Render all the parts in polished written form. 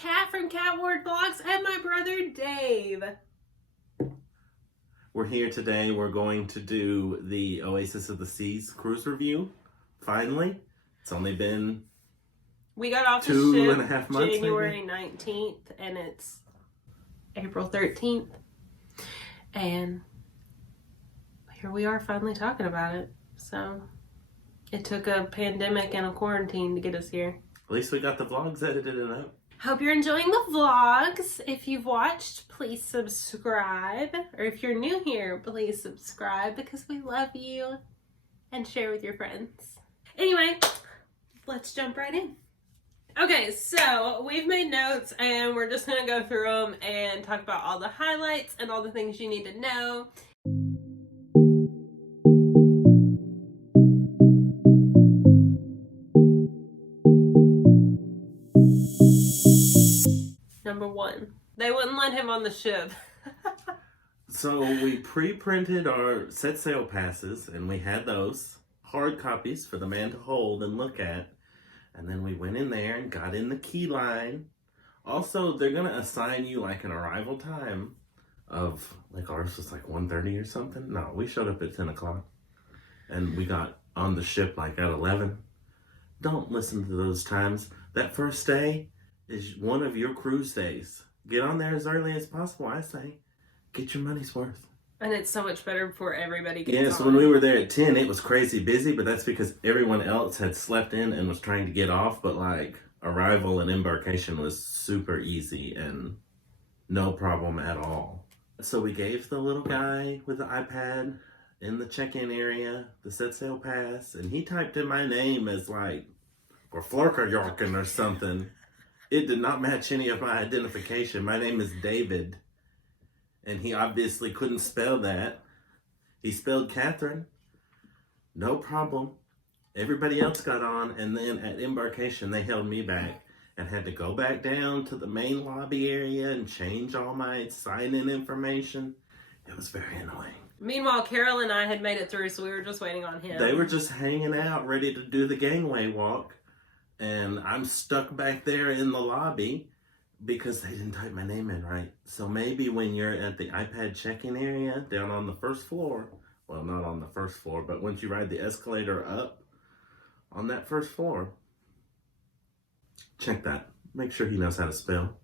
Kat from Cat Ward Vlogs and my brother Dave. We're here today. We're going to do the Oasis of the Seas cruise review. Finally. It's only been we got off the ship 2.5 months, January 19th and it's April 13th. And here we are finally talking about it. So it took a pandemic and a quarantine to get us here. At least we got the vlogs edited and up. Hope you're enjoying the vlogs. If you've watched, please subscribe. Or if you're new here, please subscribe because we love you. And share with your friends. Anyway, let's jump right in. Okay, so we've made notes and we're just going to go through them and talk about all the highlights and all the things you need to know. Number one, they wouldn't let him on the ship. So we pre-printed our set sail passes and we had those hard copies for the man to hold and look at. And then we went in there and got in the key line. Also, they're going to assign you like an arrival time of, like ours was like 1:30 or something. No, we showed up at 10 o'clock and we got on the ship like at 11. Don't listen to those times. That first day is one of your cruise days. Get on there as early as possible, I say. Get your money's worth. And it's so much better before everybody gets on. Yes, when we were there at 10, it was crazy busy, but that's because everyone else had slept in and was trying to get off. But like arrival and embarkation was super easy and no problem at all. So we gave the little guy with the iPad in the check-in area the set sail pass, and he typed in my name as like, or Florkerjorken or something. It did not match any of my identification. My name is David. And he obviously couldn't spell that. He spelled Catherine. No problem. Everybody else got on. And then at embarkation, they held me back and had to go back down to the main lobby area and change all my sign-in information. It was very annoying. Meanwhile, Carol and I had made it through, so we were just waiting on him. They were just hanging out, ready to do the gangway walk. And I'm stuck back there in the lobby because they didn't type my name in right. So maybe when you're at the iPad check-in area down on the first floor, well, not on the first floor, but once you ride the escalator up on that first floor, check that. Make sure he knows how to spell.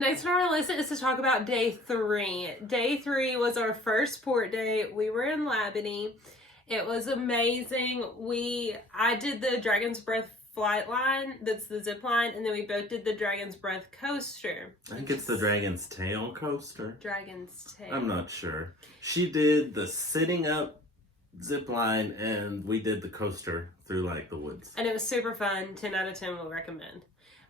Next on our list is to talk about day 3. Day 3 was our first port day. We were in Labadee. It was amazing. I did the Dragon's Breath flight line, that's the zip line, and then we both did the Dragon's Breath coaster. I think it's the Dragon's Tail coaster. Dragon's Tail. I'm not sure. She did the sitting up zip line and we did the coaster through like the woods. And it was super fun. 10 out of 10 will recommend.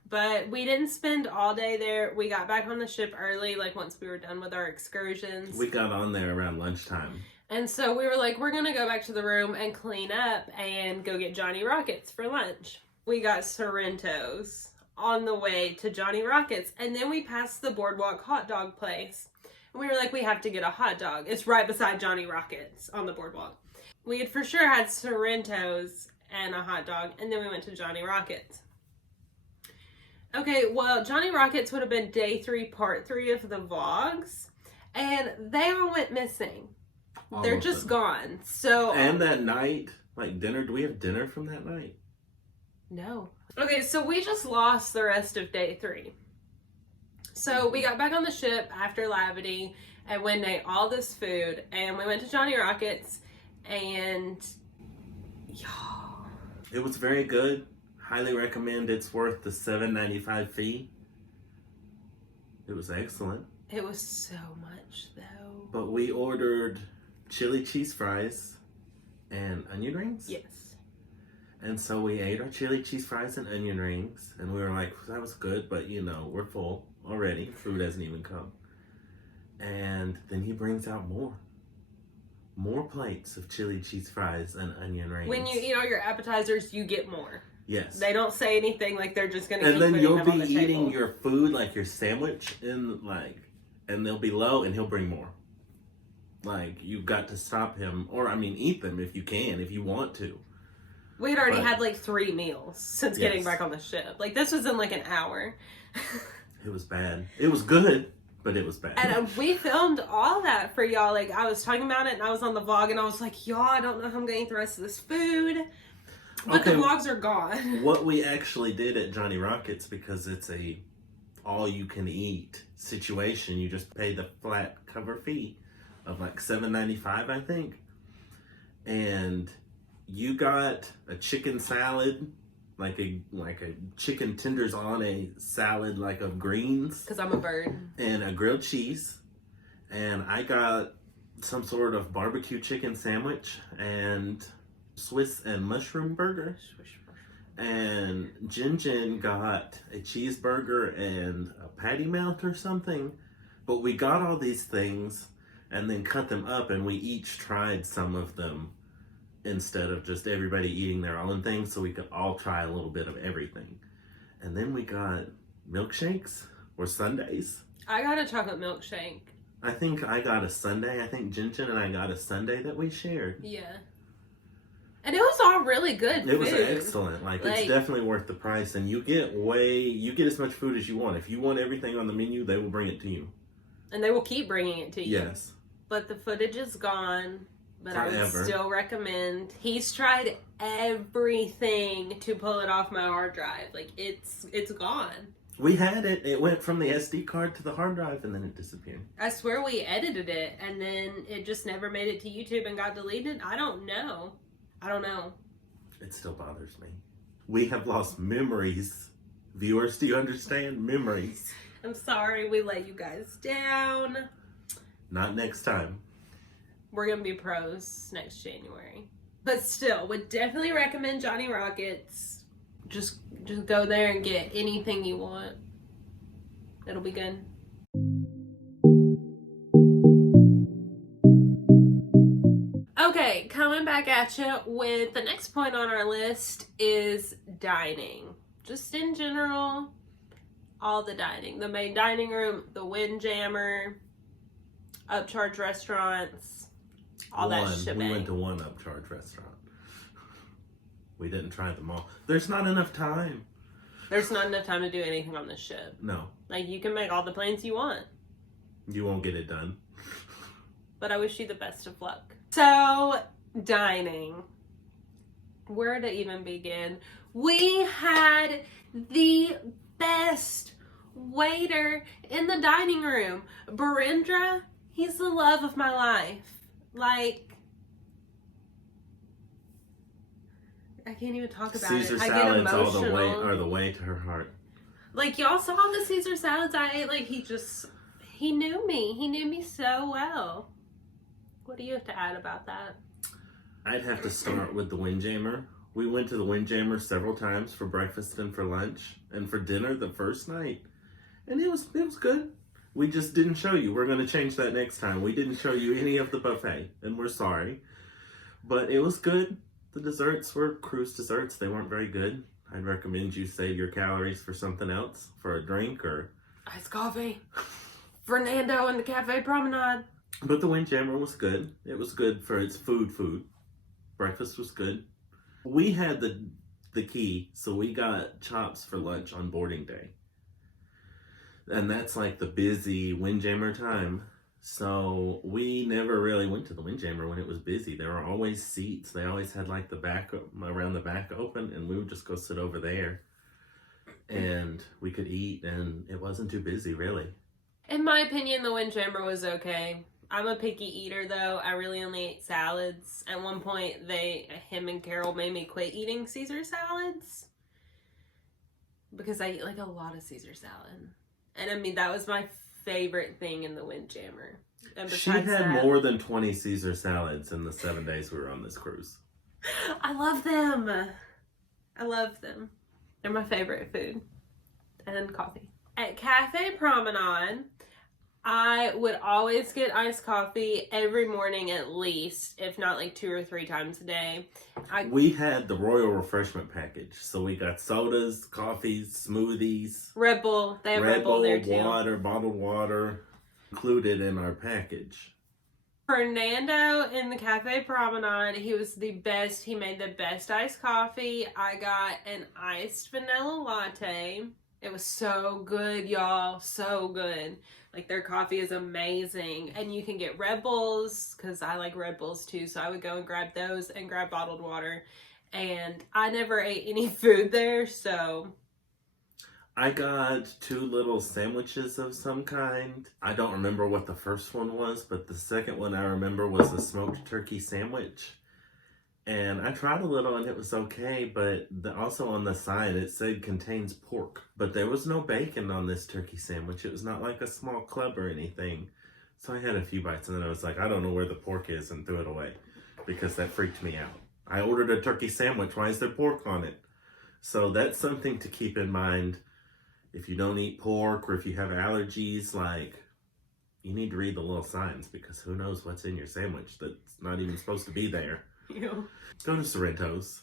But we didn't spend all day there. We got back on the ship early, like once we were done with our excursions. We got on there around lunchtime. And so we were like, we're going to go back to the room and clean up and go get Johnny Rockets for lunch. We got Sorrento's on the way to Johnny Rockets. And then we passed the Boardwalk hot dog place. And we were like, we have to get a hot dog. It's right beside Johnny Rockets on the boardwalk. We had for sure had Sorrento's and a hot dog. And then we went to Johnny Rockets. Okay, well, Johnny Rockets would have been day 3, part 3 of the vlogs. And they all went missing. They're just gone. So and that night, like dinner, do we have dinner from that night? No. Okay, so we just lost the rest of day 3. So we got back on the ship after Labadee and went and ate all this food, and we went to Johnny Rockets, and y'all, it was very good. Highly recommend. It's worth the $7.95 fee. It was excellent. It was so much though. But we ordered chili cheese fries and onion rings. Yes. And so we ate our chili cheese fries and onion rings, and we were like, that was good, but you know, we're full already. Food hasn't even come. And then he brings out more plates of chili cheese fries and onion rings. When you eat all your appetizers, you get more. Yes. They don't say anything, like they're just going to keep putting them on the table. And then you'll be eating your food, like your sandwich, and they'll be low, and he'll bring more. Like, you've got to stop him, or I mean, eat them if you can, if you want to. We had already But had like 3 meals since getting back on the ship. Like, this was in like an hour. It was bad. It was good, but it was bad. And we filmed all that for y'all. Like, I was talking about it and I was on the vlog and I was like, y'all, I don't know how I'm going to eat the rest of this food. But the vlogs are gone. What we actually did at Johnny Rockets, because it's a all-you-can-eat situation, you just pay the flat cover fee of like $7.95, I think. And you got a chicken salad, like a chicken tenders on a salad, like of greens. Because I'm a bird. And a grilled cheese. And I got some sort of barbecue chicken sandwich and Swiss and mushroom burger. And Jin got a cheeseburger and a patty melt or something. But we got all these things and then cut them up, and we each tried some of them instead of just everybody eating their own thing, so we could all try a little bit of everything. And then we got milkshakes or sundaes. I got a chocolate milkshake. I think I got a sundae. I think Jin and I got a sundae that we shared. Yeah. And it was all really good food. It was excellent. Like, it's definitely worth the price, and you get as much food as you want. If you want everything on the menu, they will bring it to you. And they will keep bringing it to you. Yes. But the footage is gone. But Forever. I would still recommend. He's tried everything to pull it off my hard drive. Like, it's gone. We had it. It went from the SD card to the hard drive, and then it disappeared. I swear we edited it, and then it just never made it to YouTube and got deleted. I don't know. It still bothers me. We have lost memories. Viewers, do you understand? Memories. I'm sorry we let you guys down. Not next time. We're going to be pros next January. But still, would definitely recommend Johnny Rockets. Just go there and get anything you want. It'll be good. Okay, coming back at you with the next point on our list is dining. Just in general, all the dining. The main dining room, the Windjammer, upcharge restaurants, all that shebang. We went to one upcharge restaurant. We didn't try them all. There's not enough time. There's not enough time to do anything on this ship. No. Like, you can make all the plans you want. You won't get it done. But I wish you the best of luck. So, dining. Where to even begin? We had the best waiter in the dining room. Barendra, he's the love of my life. Like, I can't even talk about Caesar it. I get salads emotional. are the way to her heart. Like, y'all saw the Caesar salads I ate. Like, he knew me. He knew me so well. What do you have to add about that? I'd have to start with the Windjammer. We went to the Windjammer several times for breakfast and for lunch and for dinner the first night. And it was good. We just didn't show you. We're going to change that next time. We didn't show you any of the buffet, and we're sorry. But it was good. The desserts were cruise desserts. They weren't very good. I'd recommend you save your calories for something else, for a drink or... iced coffee. Fernando and the Cafe Promenade. But the Windjammer was good. It was good for its food. Breakfast was good. We had the key, so we got chops for lunch on boarding day. And that's like the busy Windjammer time. So we never really went to the Windjammer when it was busy. There were always seats. They always had like the back, around the back open, and we would just go sit over there. And we could eat, and it wasn't too busy, really. In my opinion, the Windjammer was okay. I'm a picky eater, though. I really only ate salads. At one point, him and Carol made me quit eating Caesar salads. Because I eat like a lot of Caesar salad. And I mean, that was my favorite thing in the Windjammer. And she had more than 20 Caesar salads in the 7 days we were on this cruise. I love them. They're my favorite food. And coffee. At Cafe Promenade, I would always get iced coffee every morning at least, if not like 2 or 3 times a day. We had the Royal Refreshment package. So we got sodas, coffees, smoothies. Red Bull. They have Red Bull there too. Bottled water included in our package. Fernando in the Cafe Promenade, he was the best. He made the best iced coffee. I got an iced vanilla latte. It was so good, y'all. So good. Like, their coffee is amazing. And you can get Red Bulls, because I like Red Bulls too. So I would go and grab those and grab bottled water. And I never ate any food there, so... I got 2 little sandwiches of some kind. I don't remember what the first one was, but the second one I remember was a smoked turkey sandwich. And I tried a little and it was okay, but also on the side it said contains pork. But there was no bacon on this turkey sandwich. It was not like a small club or anything. So I had a few bites and then I was like, I don't know where the pork is, and threw it away because that freaked me out. I ordered a turkey sandwich. Why is there pork on it? So that's something to keep in mind. If you don't eat pork or if you have allergies, like, you need to read the little signs, because who knows what's in your sandwich that's not even supposed to be there. Ew. Go to Sorrento's.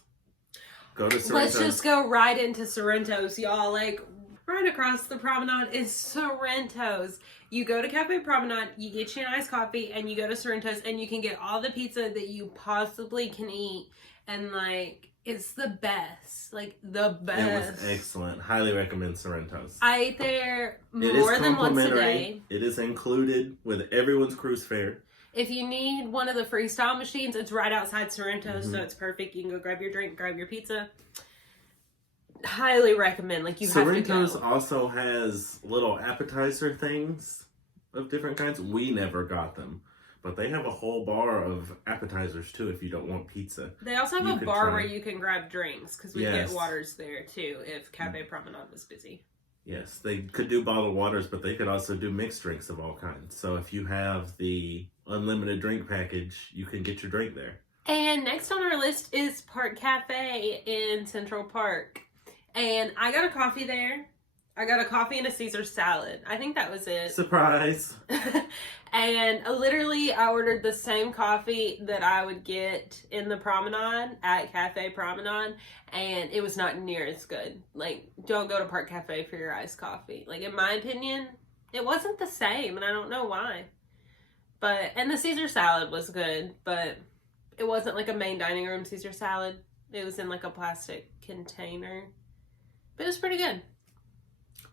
Let's just go right into Sorrento's, y'all. Like, right across the promenade is Sorrento's. You go to Cafe Promenade, you get you an iced coffee, and you go to Sorrento's, and you can get all the pizza that you possibly can eat. And, like, it's the best. Like, the best. It was excellent. Highly recommend Sorrento's. I ate there more than once a day. It is included with everyone's cruise fare. If you need one of the freestyle machines, it's right outside Sorrento's, so it's perfect. You can go grab your drink, grab your pizza. Highly recommend. Like, you have to go. Sorrento's also has little appetizer things of different kinds. We never got them. But they have a whole bar of appetizers, too, if you don't want pizza. They also have a bar where you can grab drinks, because we get waters there, too, if Cafe Promenade was busy. Yes, they could do bottled waters, but they could also do mixed drinks of all kinds. So if you have the unlimited drink package, you can get your drink there. And next on our list is Park Cafe in Central Park. And I got a coffee there. I got a coffee and a Caesar salad. I think that was it. Surprise! And literally, I ordered the same coffee that I would get in the promenade at Cafe Promenade, and it was not near as good. Like, don't go to Park Cafe for your iced coffee. Like, in my opinion, it wasn't the same, and I don't know why. But, and the Caesar salad was good, but it wasn't like a main dining room Caesar salad. It was in like a plastic container. But it was pretty good.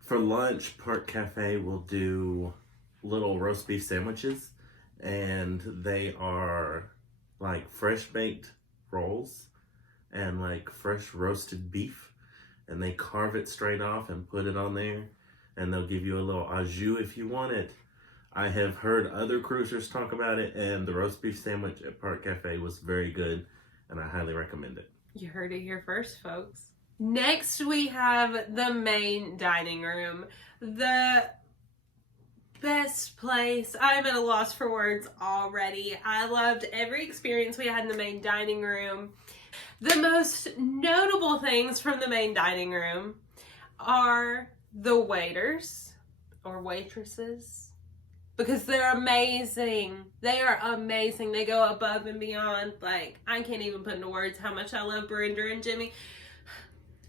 For lunch, Park Cafe will do little roast beef sandwiches, and they are like fresh baked rolls and like fresh roasted beef, and they carve it straight off and put it on there, and they'll give you a little au jus if you want it. I have heard other cruisers talk about it, and the roast beef sandwich at Park Cafe was very good, and I highly recommend it. You heard it here first, folks. Next, we have the main dining room. The best place. I'm at a loss for words already. I loved every experience we had in the main dining room. The most notable things from the main dining room are the waiters or waitresses, because they're amazing. They are amazing. They go above and beyond. Like, I can't even put into words how much I love Brenda and Jimmy.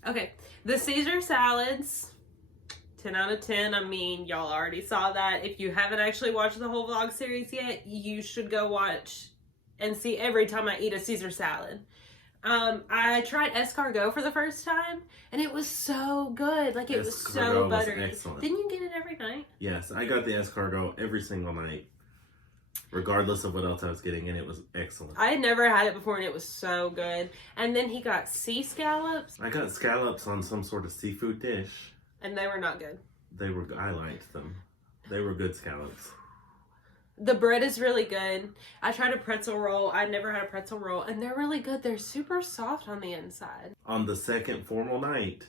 Okay, the Caesar salads, 10 out of 10. I mean, y'all already saw that. If you haven't actually watched the whole vlog series yet, you should go watch and see every time I eat a Caesar salad. I tried escargot for the first time, and it was so good. Like, it was so buttery. Excellent. Didn't you get it every night? Yes, I got the escargot every single night, regardless of what else I was getting, and it was excellent. I had never had it before, and it was so good. And then he got sea scallops. I got scallops on some sort of seafood dish. And they were not good. I liked them. They were good scallops. The bread is really good. I tried a pretzel roll. I'd never had a pretzel roll, and they're really good. They're super soft on the inside. On the second formal night,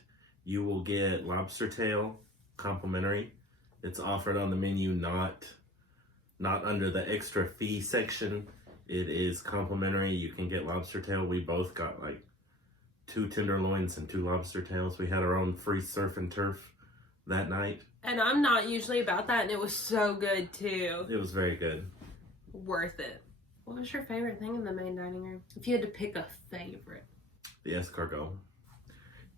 you will get lobster tail, complimentary. It's offered on the menu, not under the extra fee section. It is complimentary. You can get lobster tail. We both got like 2 tenderloins and 2 lobster tails. We had our own free surf and turf that night. And I'm not usually about that, and it was so good too. It was very good. Worth it. What was your favorite thing in the main dining room? If you had to pick a favorite. The escargot.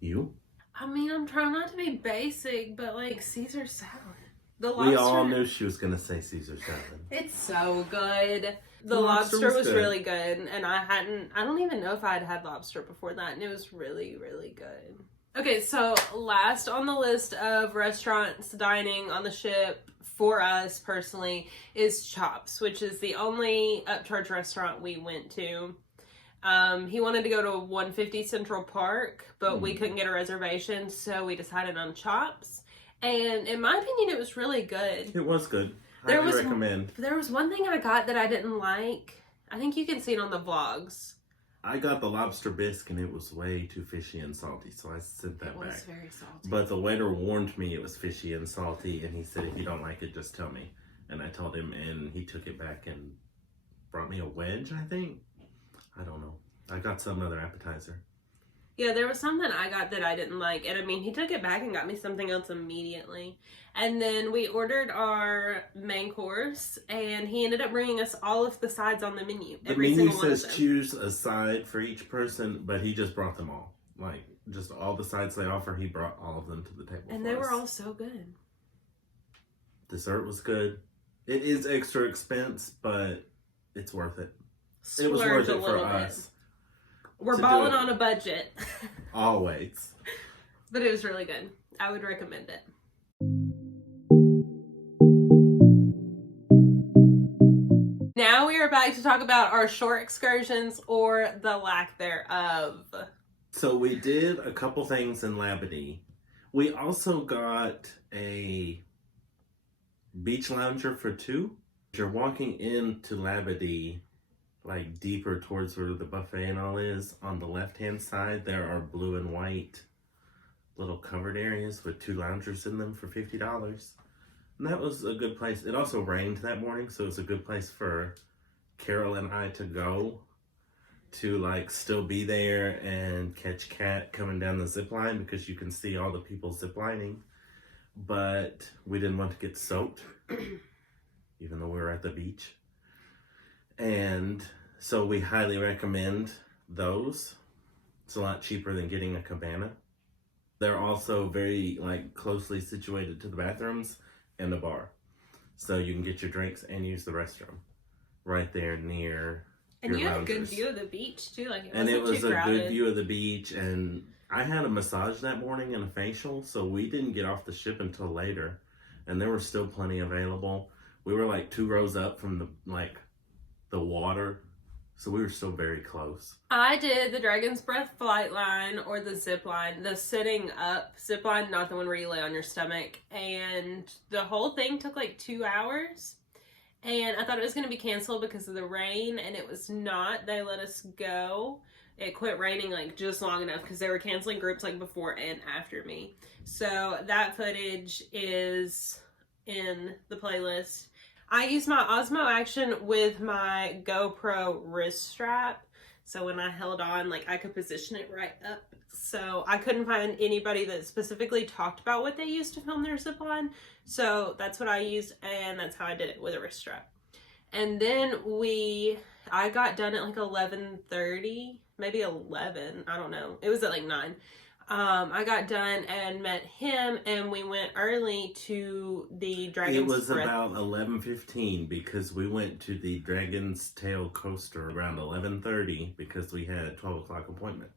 You? I mean, I'm trying not to be basic, but like Caesar salad. The lobster. We all knew she was going to say Caesar salad. It's so good. The lobster was really good, and I don't even know if I had lobster before that, and it was really, really good. Okay, so last on the list of restaurants dining on the ship for us personally is Chops, which is the only upcharge restaurant we went to. He wanted to go to 150 Central Park, but we couldn't get a reservation, so we decided on Chops. And in my opinion, it was really good. It was good. I would recommend. There was one thing I got that I didn't like. I think you can see it on the vlogs. I got the lobster bisque and it was way too fishy and salty, so I sent that back. It was very salty. But the waiter warned me it was fishy and salty, and he said, if you don't like it, just tell me. And I told him, and he took it back and brought me a wedge, I think. I don't know. I got some other appetizer. Yeah, there was something I got that I didn't like. And I mean, he took it back and got me something else immediately. And then we ordered our main course, and he ended up bringing us all of the sides on the menu. The menu says choose a side for each person, but he just brought them all. Like, just all the sides they offer, he brought all of them to the table. And they were all so good. Dessert was good. It is extra expense, but it's worth it. It was worth it for us. We're balling on a budget. Always. But it was really good. I would recommend it. Now we are back to talk about our short excursions, or the lack thereof. So we did a couple things in Labadee. We also got a beach lounger for two. You're walking into Labadee, like deeper towards where the buffet and all is. On the left-hand side, there are blue and white little covered areas with two loungers in them for $50. And that was a good place. It also rained that morning, so it's a good place for Carol and I to go to, like, still be there and catch Kat coming down the zip line, because you can see all the people zip lining. But we didn't want to get soaked, even though we were at the beach. And so we highly recommend those. It's a lot cheaper than getting a cabana. They're also very, like, closely situated to the bathrooms and the bar. So you can get your drinks and use the restroom right there near and your you had loungers. a good view of the beach too. Like, it was too a crowded. good view of the beach, and I had a massage that morning and a facial, so we didn't get off the ship until later, and there were still plenty available. We were like 2 rows up from the water, so we were still very close. I did the Dragon's Breath flight line, or the zip line, the sitting up zip line, not the one where you lay on your stomach. And the whole thing took like 2 hours. And I thought it was going to be canceled because of the rain, and it was not. They let us go. It quit raining like just long enough because they were canceling groups like before and after me. So that footage is in the playlist. I use my Osmo Action with my GoPro wrist strap. So when I held on, like, I could position it right up. So I couldn't find anybody that specifically talked about what they used to film their zipline. So that's what I used, and that's how I did it, with a wrist strap. And then I got done at like 11:30, maybe 11, I don't know. It was at like 9. I got done and met him, and we went early to the Dragon's It was Breath. about 11:15 because we went to the Dragon's Tail coaster around 11:30 because we had a 12 o'clock appointment,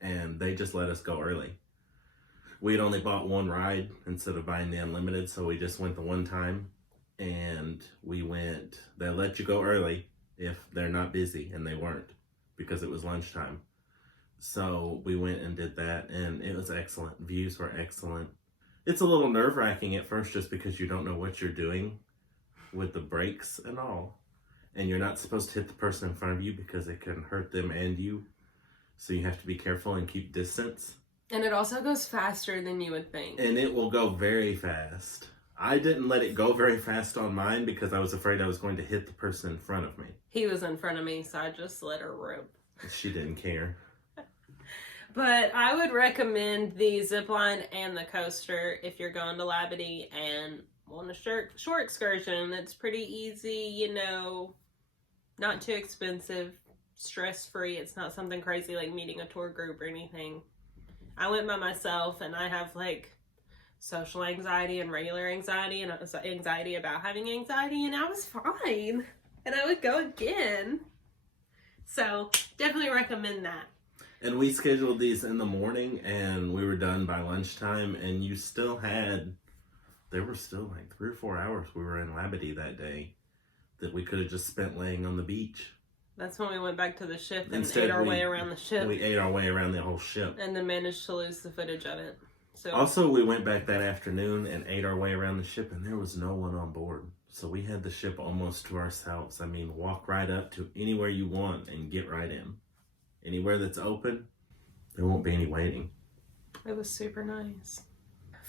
and they just let us go early. We had only bought one ride instead of buying the unlimited, so we just went the one time, and we went. They let you go early if they're not busy, and they weren't because it was lunchtime. So we went and did that, and it was excellent. Views were excellent. It's a little nerve-wracking at first just because you don't know what you're doing with the brakes and all. And you're not supposed to hit the person in front of you because it can hurt them and you. So you have to be careful and keep distance. And it also goes faster than you would think. And it will go very fast. I didn't let it go very fast on mine because I was afraid I was going to hit the person in front of me. He was in front of me, so I just let her rope. She didn't care. But I would recommend the zipline and the coaster if you're going to Labadee and want a short excursion that's pretty easy, you know, not too expensive, stress-free. It's not something crazy like meeting a tour group or anything. I went by myself, and I have like social anxiety and regular anxiety, and anxiety about having anxiety, and I was fine. And I would go again. So, definitely recommend that. And we scheduled these in the morning, and we were done by lunchtime, and there were still like 3 or 4 hours we were in Labadee that day that we could have just spent laying on the beach. That's when we went back to the ship and Instead, ate our way around the ship. We ate our way around the whole ship. And then managed to lose the footage of it. So also, we went back that afternoon and ate our way around the ship, and there was no one on board. So we had the ship almost to ourselves. I mean, walk right up to anywhere you want and get right in. Anywhere that's open, there won't be any waiting. It was super nice.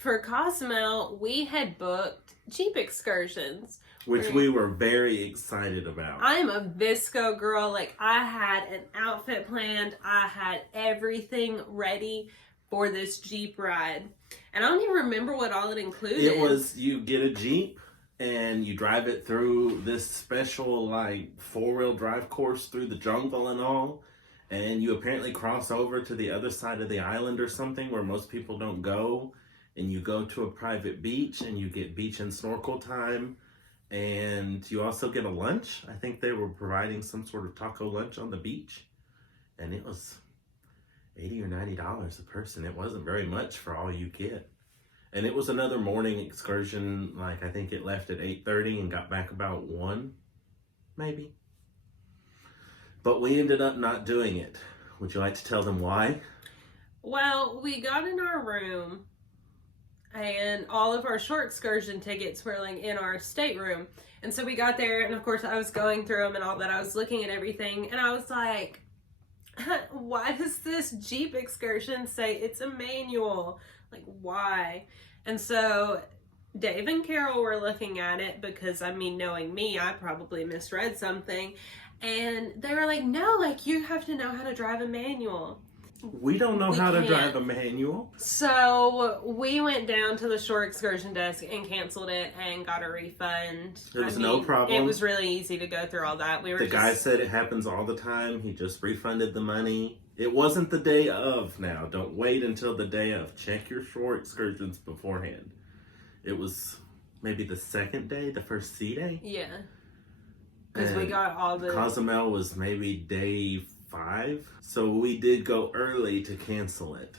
For Cozumel, we had booked Jeep excursions. Which we were very excited about. I'm a Visco girl. Like, I had an outfit planned. I had everything ready for this Jeep ride. And I don't even remember what all it included. It was, you get a Jeep and you drive it through this special, like, 4-wheel drive course through the jungle and all. And you apparently cross over to the other side of the island or something where most people don't go. And you go to a private beach and you get beach and snorkel time. And you also get a lunch. I think they were providing some sort of taco lunch on the beach. And it was $80 or $90 a person. It wasn't very much for all you get. And it was another morning excursion. Like, I think it left at 8:30 and got back about 1, maybe. But we ended up not doing it. Would you like to tell them why? Well, we got in our room and all of our short excursion tickets were like in our stateroom. And so we got there, and of course I was going through them and all that. I was looking at everything, and I was like, why does this Jeep excursion say it's a manual? Like, why? And so Dave and Carol were looking at it because, I mean, knowing me, I probably misread something. And they were like, no, like, you have to know how to drive a manual. We don't know how to drive a manual. So we went down to the shore excursion desk and canceled it and got a refund. There was no problem. It was really easy to go through all that. The guy said it happens all the time. He just refunded the money. It wasn't the day of now. Don't wait until the day of. Check your shore excursions beforehand. It was maybe the second day, the first sea day. Yeah. Because we got all the... Cozumel was maybe day 5. So we did go early to cancel it.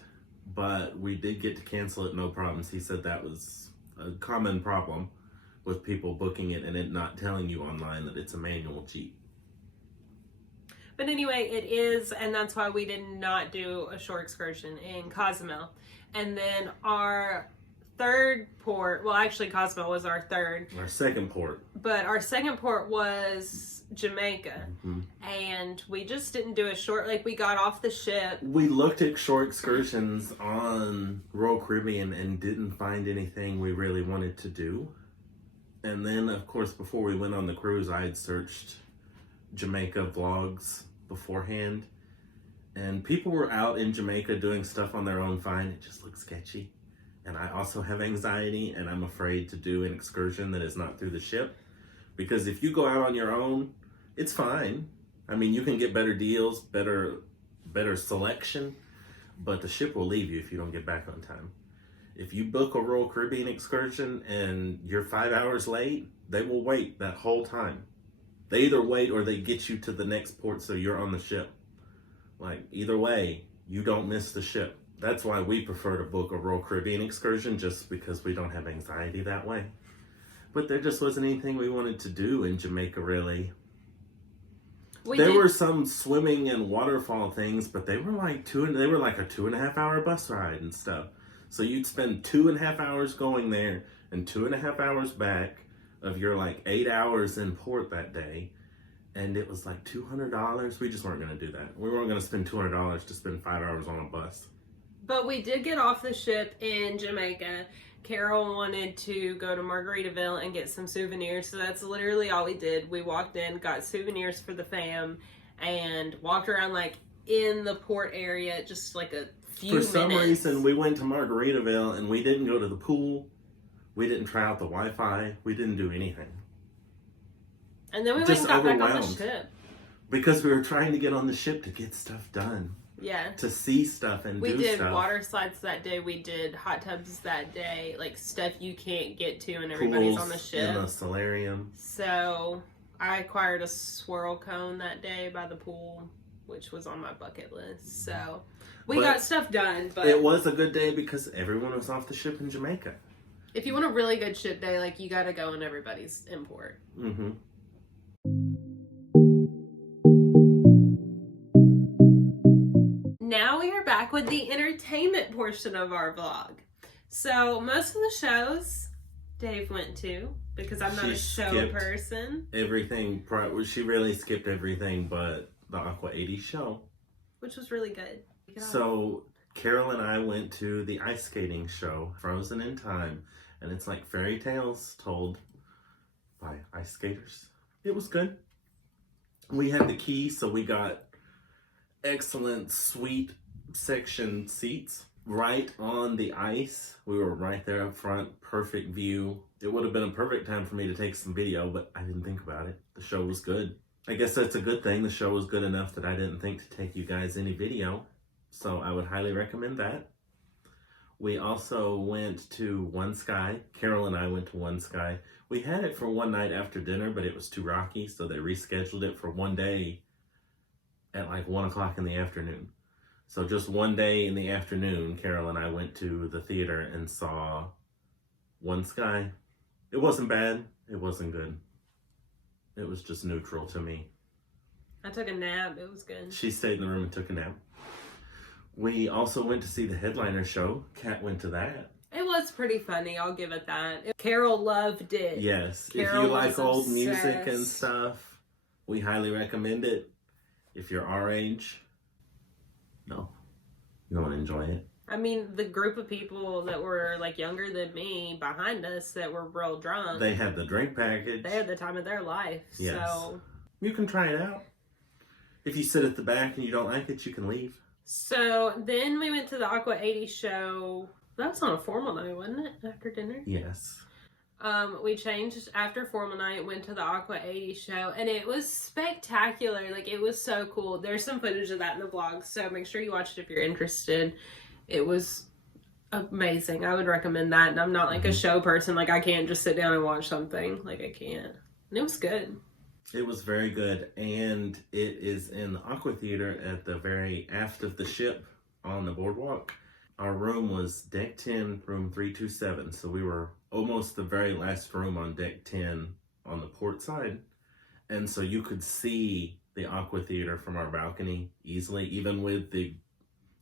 But we did get to cancel it, no problems. He said that was a common problem with people booking it and it not telling you online that it's a manual Jeep. But anyway, it is, and that's why we did not do a shore excursion in Cozumel. And then our third port, well, actually Cozumel was our third. Our second port. But our second port was Jamaica. Mm-hmm. And we just didn't do a short, like, we got off the ship. We looked at shore excursions on Royal Caribbean and didn't find anything we really wanted to do. And then, of course, before we went on the cruise, I had searched Jamaica vlogs beforehand. And people were out in Jamaica doing stuff on their own fine. It just looked sketchy. And I also have anxiety, and I'm afraid to do an excursion that is not through the ship. Because if you go out on your own, it's fine. I mean, you can get better deals, better selection, but the ship will leave you if you don't get back on time. If you book a Royal Caribbean excursion and you're 5 hours late, they will wait that whole time. They either wait or they get you to the next port so you're on the ship. Like, either way, you don't miss the ship. That's why we prefer to book a Royal Caribbean excursion, just because we don't have anxiety that way. But there just wasn't anything we wanted to do in Jamaica, really. There were some swimming and waterfall things, but they were like a 2.5 hour bus ride and stuff. So you'd spend 2.5 hours going there and 2.5 hours back of your like 8 hours in port that day. And it was like $200. We just weren't going to do that. We weren't going to spend $200 to spend 5 hours on a bus. But we did get off the ship in Jamaica. Carol wanted to go to Margaritaville and get some souvenirs, so that's literally all we did. We walked in, got souvenirs for the fam, and walked around like in the port area just like a few minutes. For some reason, we went to Margaritaville and we didn't go to the pool. We didn't try out the Wi-Fi. We didn't do anything. And then we went and got back on the ship. Because we were trying to get on the ship to get stuff done. Yeah. To see stuff and do stuff. We did water slides that day. We did hot tubs that day. Like, stuff you can't get to and everybody's on the ship. In the solarium. So, I acquired a swirl cone that day by the pool, which was on my bucket list. So we got stuff done. But it was a good day because everyone was off the ship in Jamaica. If you want a really good ship day, like, you got to go in everybody's import. Mm-hmm. Now we are back with the entertainment portion of our vlog. So most of the shows Dave went to because I'm not a show person. Everything. She really skipped everything but the Aqua 80 show, which was really good. So Carol and I went to the ice skating show, Frozen in Time, and it's like fairy tales told by ice skaters. It was good. We had the key, so we got excellent suite section seats right on the ice. We were right there up front, perfect view. It would have been a perfect time for me to take some video, but I didn't think about it. The show was good. I guess that's a good thing. The show was good enough that I didn't think to take you guys any video, so I would highly recommend that. We also went to One Sky. Carol and I went to One Sky. We had it for one night after dinner, but it was too rocky, so they rescheduled it for one day at like 1 o'clock in the afternoon. So just one day in the afternoon, Carol and I went to the theater and saw One Sky. It wasn't bad. It wasn't good. It was just neutral to me. I took a nap. It was good. She stayed in the room and took a nap. We also went to see the headliner show. Kat went to that. It was pretty funny. I'll give it that. Carol loved it. Yes. Carol if you like old music and stuff, we highly recommend it. If you're our age, no, you won't enjoy it. I mean, the group of people that were like younger than me behind us that were real drunk. They had the drink package. They had the time of their life. Yes. So you can try it out. If you sit at the back and you don't like it, you can leave. So then we went to the Aqua 80 show. That was on a formal night, wasn't it? After dinner? Yes. We changed after formal night, went to the Aqua 80 show, and it was spectacular. Like, it was so cool. There's some footage of that in the vlog, so make sure you watch it if you're interested. It was amazing. I would recommend that. And I'm not like a show person. Like, I can't just sit down and watch something. Like, I can't. And it was good. It was very good. And it is in the Aqua Theater at the very aft of the ship on the boardwalk. Our room was deck 10, room 327. So we were almost the very last room on deck 10 on the port side. And so you could see the Aqua Theater from our balcony easily, even with the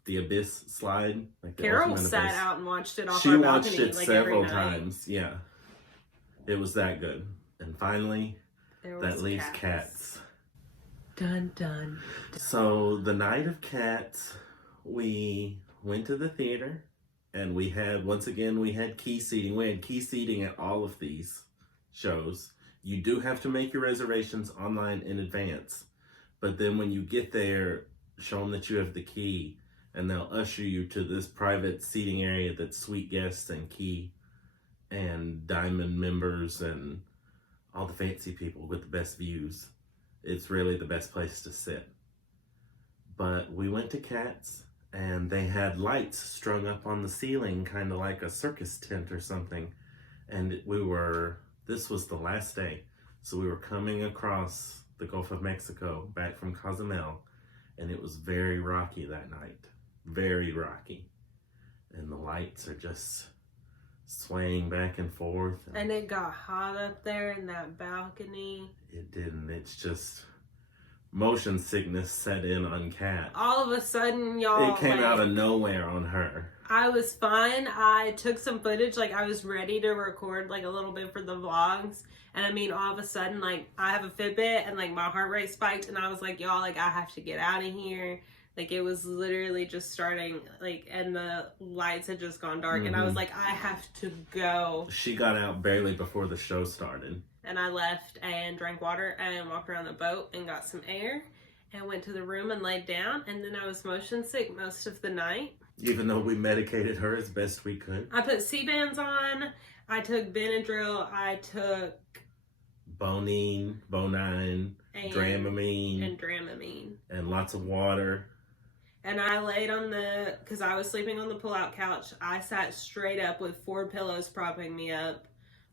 Abyss slide. Like Carol sat out and watched it off our balcony. She watched it like several times. Yeah. It was that good. And finally, that leaves Cats. Dun dun. So the night of Cats, we went to the theater and we had key seating. We had key seating at all of these shows. You do have to make your reservations online in advance. But then when you get there, show them that you have the key and they'll usher you to this private seating area that's suite guests and key and diamond members and all the fancy people with the best views. It's really the best place to sit. But we went to Cats and they had lights strung up on the ceiling, kind of like a circus tent or something. And this was the last day. So we were coming across the Gulf of Mexico back from Cozumel, and it was very rocky that night. Very rocky. And the lights are just swaying back and forth. And it got hot up there in that balcony. It didn't. It's just motion sickness set in on Kat. All of a sudden, y'all. It came out of nowhere on her. I was fine. I took some footage. Like, I was ready to record like a little bit for the vlogs. And I mean, all of a sudden, like, I have a Fitbit and like my heart rate spiked. And I was like, y'all, like, I have to get out of here. Like, it was literally just starting, like, and the lights had just gone dark. And I was like, I have to go. She got out barely before the show started. And I left and drank water and walked around the boat and got some air and went to the room and laid down. And then I was motion sick most of the night. Even though we medicated her as best we could. I put C-bands on. I took Benadryl. I took Bonine, Dramamine. And lots of water. And I laid because I was sleeping on the pull-out couch. I sat straight up with 4 pillows propping me up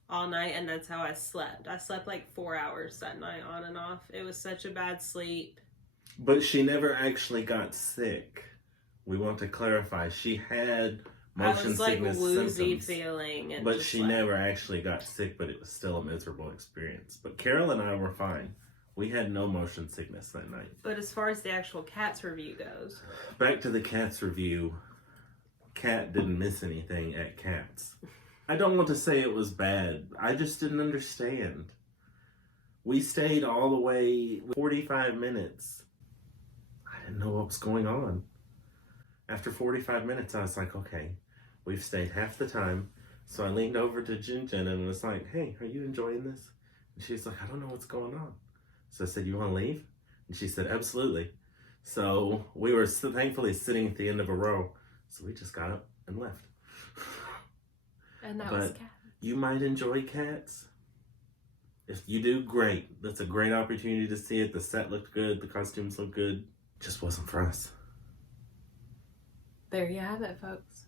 all night, and that's how I slept. I slept like 4 hours that night on and off. It was such a bad sleep. But she never actually got sick. We want to clarify. She had motion sickness woozy symptoms, feeling. And but she never actually got sick, but it was still a miserable experience. But Carol and I were fine. We had no motion sickness that night. But as far as the actual Cats review goes. Back to the Cats review. Cat didn't miss anything at Cats. I don't want to say it was bad. I just didn't understand. We stayed all the way 45 minutes. I didn't know what was going on. After 45 minutes, I was like, okay, we've stayed half the time. So I leaned over to Jen and was like, hey, are you enjoying this? And she's like, I don't know what's going on. So I said, you want to leave? And she said, absolutely. So we were thankfully sitting at the end of a row. So we just got up and left. And that was Cats. You might enjoy Cats. If you do, great. That's a great opportunity to see it. The set looked good. The costumes looked good. Just wasn't for us. There you have it, folks.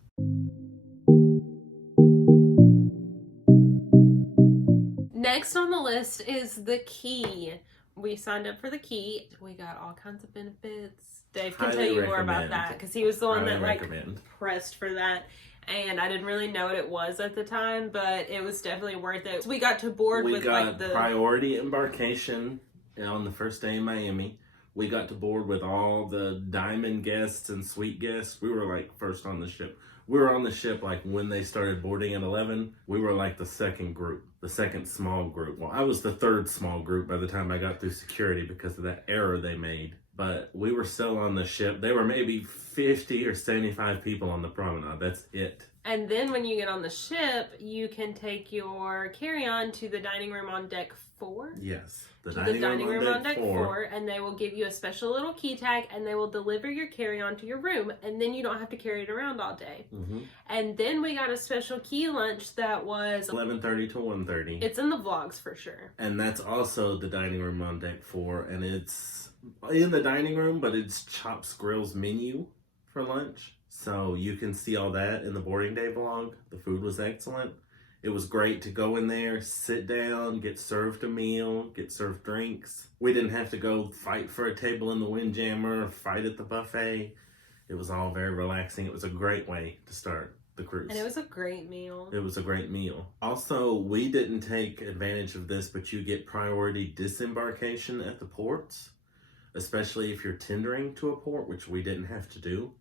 Next on the list is the key. We signed up for the key. We got all kinds of benefits. Dave can tell you more about that because he was the one that pressed for that. And I didn't really know what it was at the time, but it was definitely worth it. We got to board with like the priority embarkation on the first day in Miami. We got to board with all the diamond guests and suite guests. We were like first on the ship. We were on the ship like when they started boarding at 11. We were like the second group, the second small group. Well, I was the third small group by the time I got through security because of that error they made. But we were still on the ship. There were maybe 50 or 75 people on the promenade. That's it. And then when you get on the ship, you can take your carry-on to the dining room on deck 4. Yes. The dining room on deck 4, and they will give you a special little key tag, and they will deliver your carry-on to your room, and then you don't have to carry it around all day. Mm-hmm. And then we got a special key lunch that was 11:30 to 1:30. It's in the vlogs for sure. And that's also the dining room on deck 4, and it's in the dining room, but it's Chops Grill's menu for lunch. So you can see all that in the boarding day vlog. The food was excellent. It was great to go in there, sit down, get served a meal, get served drinks. We didn't have to go fight for a table in the Windjammer, fight at the buffet. It was all very relaxing. It was a great way to start the cruise. And it was a great meal. It was a great meal. Also, we didn't take advantage of this, but you get priority disembarkation at the ports, especially if you're tendering to a port, which we didn't have to do.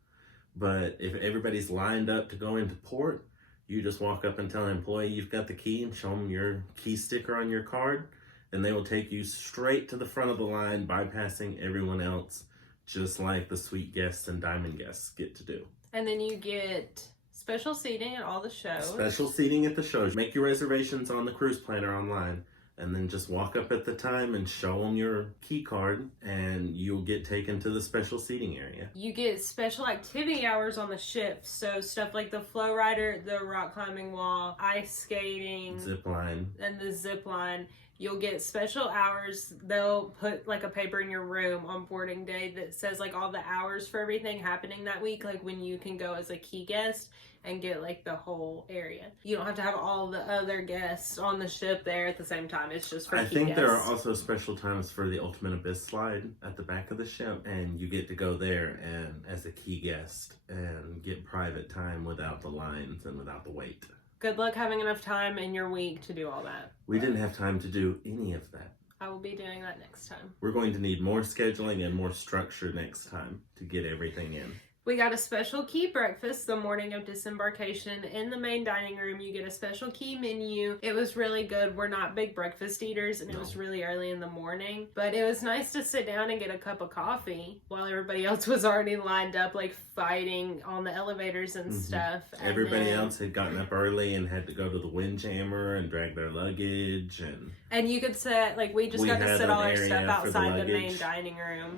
But if everybody's lined up to go into port, you just walk up and tell an employee you've got the key and show them your key sticker on your card, and they will take you straight to the front of the line, bypassing everyone else, just like the suite guests and diamond guests get to do. And then you get special seating at all the shows. Special seating at the shows. Make your reservations on the cruise planner online, and then just walk up at the time and show them your key card, and you'll get taken to the special seating area. You get special activity hours on the ship, so stuff like the flow rider, the rock climbing wall, ice skating, zip line, and the zip line. You'll get special hours. They'll put like a paper in your room on boarding day that says like all the hours for everything happening that week, like when you can go as a key guest and get like the whole area. You don't have to have all the other guests on the ship there at the same time. It's just for key guests. I think there are also special times for the Ultimate Abyss slide at the back of the ship, and you get to go there and as a key guest and get private time without the lines and without the wait. Good luck having enough time in your week to do all that. We didn't have time to do any of that. I will be doing that next time. We're going to need more scheduling and more structure next time to get everything in. We got a special key breakfast the morning of disembarkation in the main dining room. You get a special key menu. It was really good. We're not big breakfast eaters, and it was really early in the morning. But it was nice to sit down and get a cup of coffee while everybody else was already lined up, like fighting on the elevators and stuff. And everybody else had gotten up early and had to go to the Windjammer and drag their luggage. And you could sit, like we got to sit all our stuff outside the main dining room.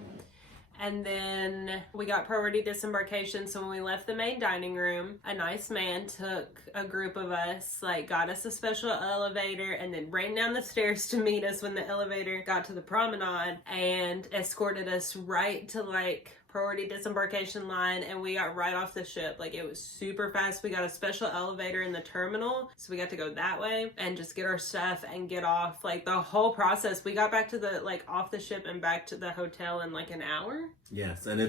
And then we got priority disembarkation. So when we left the main dining room, a nice man took a group of us, like got us a special elevator and then ran down the stairs to meet us when the elevator got to the promenade and escorted us right to like priority disembarkation line, and we got right off the ship. Like, it was super fast. We got a special elevator in the terminal, so we got to go that way and just get our stuff and get off. Like, the whole process, we got back to the, like, off the ship and back to the hotel in like an hour. Yes, and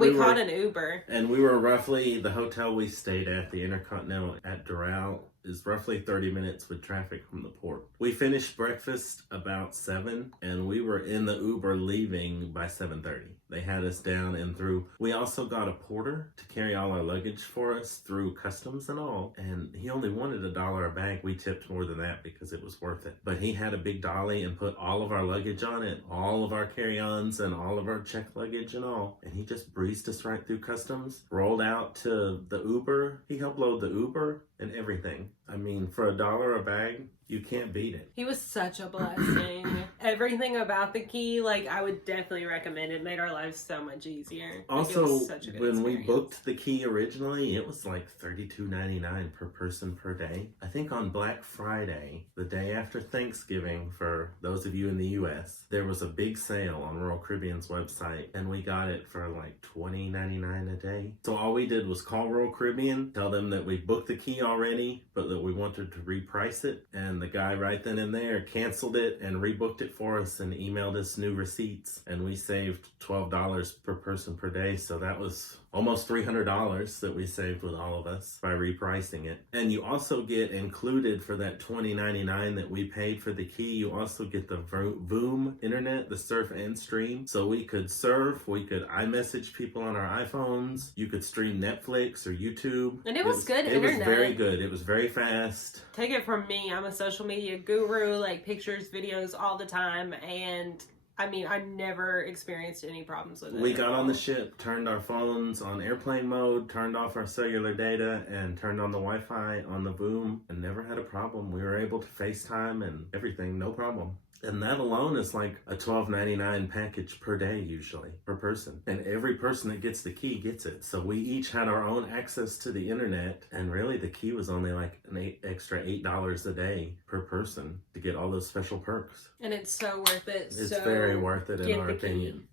we caught an Uber. And we were roughly, the hotel we stayed at, the Intercontinental at Doral, is roughly 30 minutes with traffic from the port. We finished breakfast about 7, and we were in the Uber leaving by 7:30. They had us down and through. We also got a porter to carry all our luggage for us through customs and all, and he only wanted $1 a bag. We tipped more than that because it was worth it. But he had a big dolly and put all of our luggage on it, all of our carry-ons and all of our checked luggage and all, and he just breezed us right through customs, rolled out to the Uber. He helped load the Uber and everything. I mean, for $1 a bag, you can't beat it. He was such a blessing. Everything about the key, like, I would definitely recommend it. Made our lives so much easier. Also, such a good when experience. we booked the key originally, it was like $32.99 per person per day. I think on Black Friday, the day after Thanksgiving, for those of you in the U.S., there was a big sale on Royal Caribbean's website, and we got it for like $20.99 a day. So all we did was call Royal Caribbean, tell them that we booked the key already, but that we wanted to reprice it, and the guy right then and there canceled it and rebooked it for us and emailed us new receipts, and we saved $12 per person per day. So that was almost $300 that we saved with all of us by repricing it. And you also get included for that $20.99 that we paid for the key, you also get the Voom internet, the surf and stream. So we could surf, we could iMessage people on our iPhones, you could stream Netflix or YouTube. And it was good internet. It was very good. It was very fast. Take it from me, I'm a social media guru, like pictures, videos all the time, and I mean, I never experienced any problems with it. We got on the ship, turned our phones on airplane mode, turned off our cellular data, and turned on the Wi-Fi on the Voom, and never had a problem. We were able to FaceTime and everything, no problem. And that alone is like a $12.99 package per day, usually, per person. And every person that gets the key gets it. So we each had our own access to the internet. And really, the key was only like an extra $8 a day per person to get all those special perks. And it's so worth it. It's very worth it, in our opinion.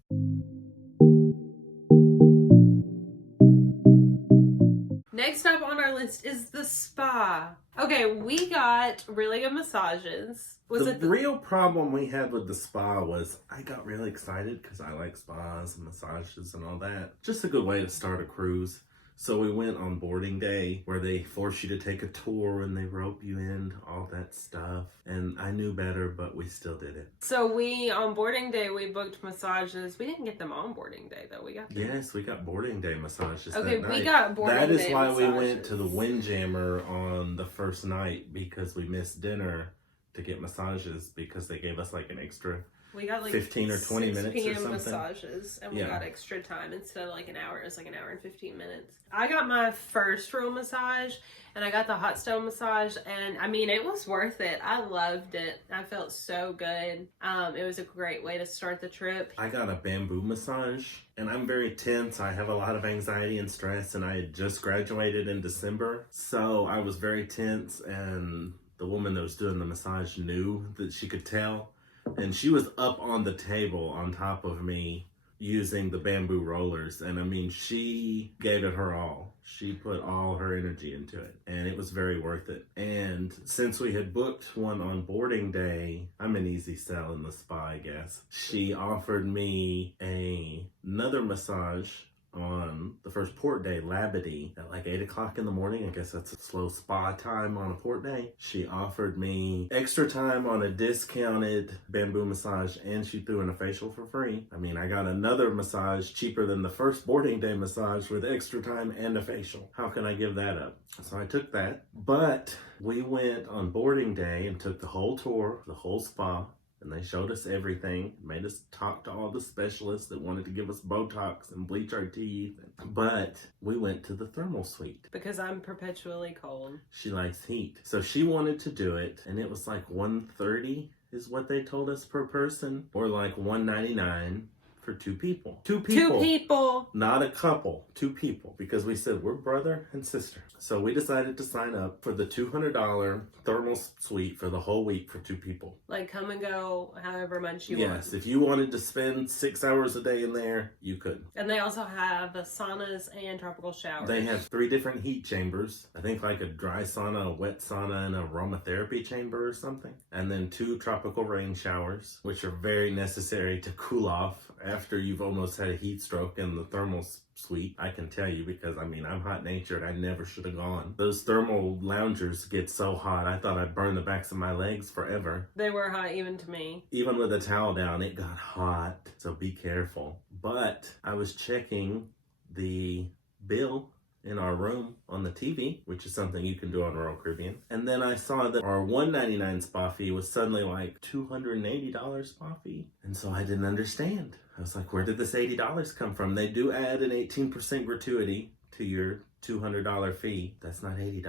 Next up on our list is the spa. Okay, we got really good massages. The real problem we had with the spa was I got really excited because I like spas and massages and all that. Just a good way to start a cruise. So we went on boarding day where they force you to take a tour and they rope you in, all that stuff. And I knew better, but we still did it. So on boarding day, we booked massages. We didn't get them on boarding day, though. We got them. Yes, we got boarding day massages Okay, that night. we got boarding day That is why massages. we went to the Windjammer on the first night, because we missed dinner to get massages because they gave us like an extra we got like 15 or 20 6 minutes p.m. or something. massages, and we got extra time instead of like an hour. It was like an hour and 15 minutes. I got my first real massage, and I got the hot stone massage, and I mean, it was worth it. I loved it. I felt so good. It was a great way to start the trip. I got a bamboo massage, and I'm very tense. I have a lot of anxiety and stress, and I had just graduated in December, so I was very tense, and the woman that was doing the massage knew that she could tell. And she was up on the table on top of me using the bamboo rollers. And I mean, she gave it her all. She put all her energy into it. And it was very worth it. And since we had booked one on boarding day, I'm an easy sell in the spa, I guess. She offered me another massage on the first port day, Labadee, at like 8 o'clock in the morning. I guess that's a slow spa time on a port day. She offered me extra time on a discounted bamboo massage, and she threw in a facial for free. I mean, I got another massage cheaper than the first boarding day massage with extra time and a facial. How can I give that up? So I took that, but we went on boarding day and took the whole tour, the whole spa. And they showed us everything, made us talk to all the specialists that wanted to give us Botox and bleach our teeth. But we went to the thermal suite. Because I'm perpetually cold. She likes heat. So she wanted to do it, and it was like $130 is what they told us per person, or like $199 for 2 people. 2 people. Not a couple. 2 people. Because we said we're brother and sister. So we decided to sign up for the $200 thermal suite for the whole week for 2 people. Like, come and go however much you want. Yes, if you wanted to spend 6 hours a day in there, you could. And they also have saunas and tropical showers. They have 3 different heat chambers. I think like a dry sauna, a wet sauna, and an aromatherapy chamber or something. And then 2 tropical rain showers, which are very necessary to cool off after you've almost had a heat stroke in the thermal suite. I can tell you because, I mean, I'm hot-natured. I never should have gone. Those thermal loungers get so hot, I thought I'd burn the backs of my legs forever. They were hot even to me. Even with a towel down, it got hot. So be careful. But I was checking the bill in our room on the TV, which is something you can do on Royal Caribbean. And then I saw that our $199 spa fee was suddenly like $280 spa fee. And so I didn't understand. I was like, where did this $80 come from? They do add an 18% gratuity to your $200 fee. That's not $80.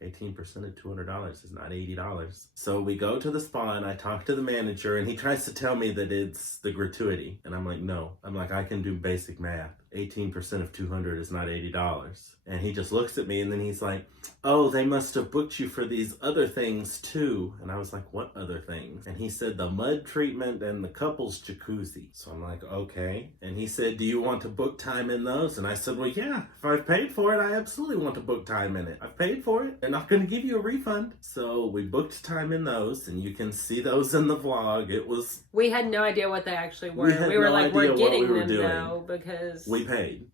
18% of $200 is not $80. So we go to the spa and I talk to the manager and he tries to tell me that it's the gratuity. And I'm like, no. I'm like, I can do basic math. 18% of $200 is not $80. And he just looks at me and then he's like, oh, they must have booked you for these other things too. And I was like, what other things? And he said the mud treatment and the couples jacuzzi. So I'm like, okay. And he said, do you want to book time in those? And I said, well, yeah, if I've paid for it, I absolutely want to book time in it. I've paid for it. They're not going to give you a refund. So we booked time in those and you can see those in the vlog. We had no idea what they actually were. We were like, we're getting them though because we paid.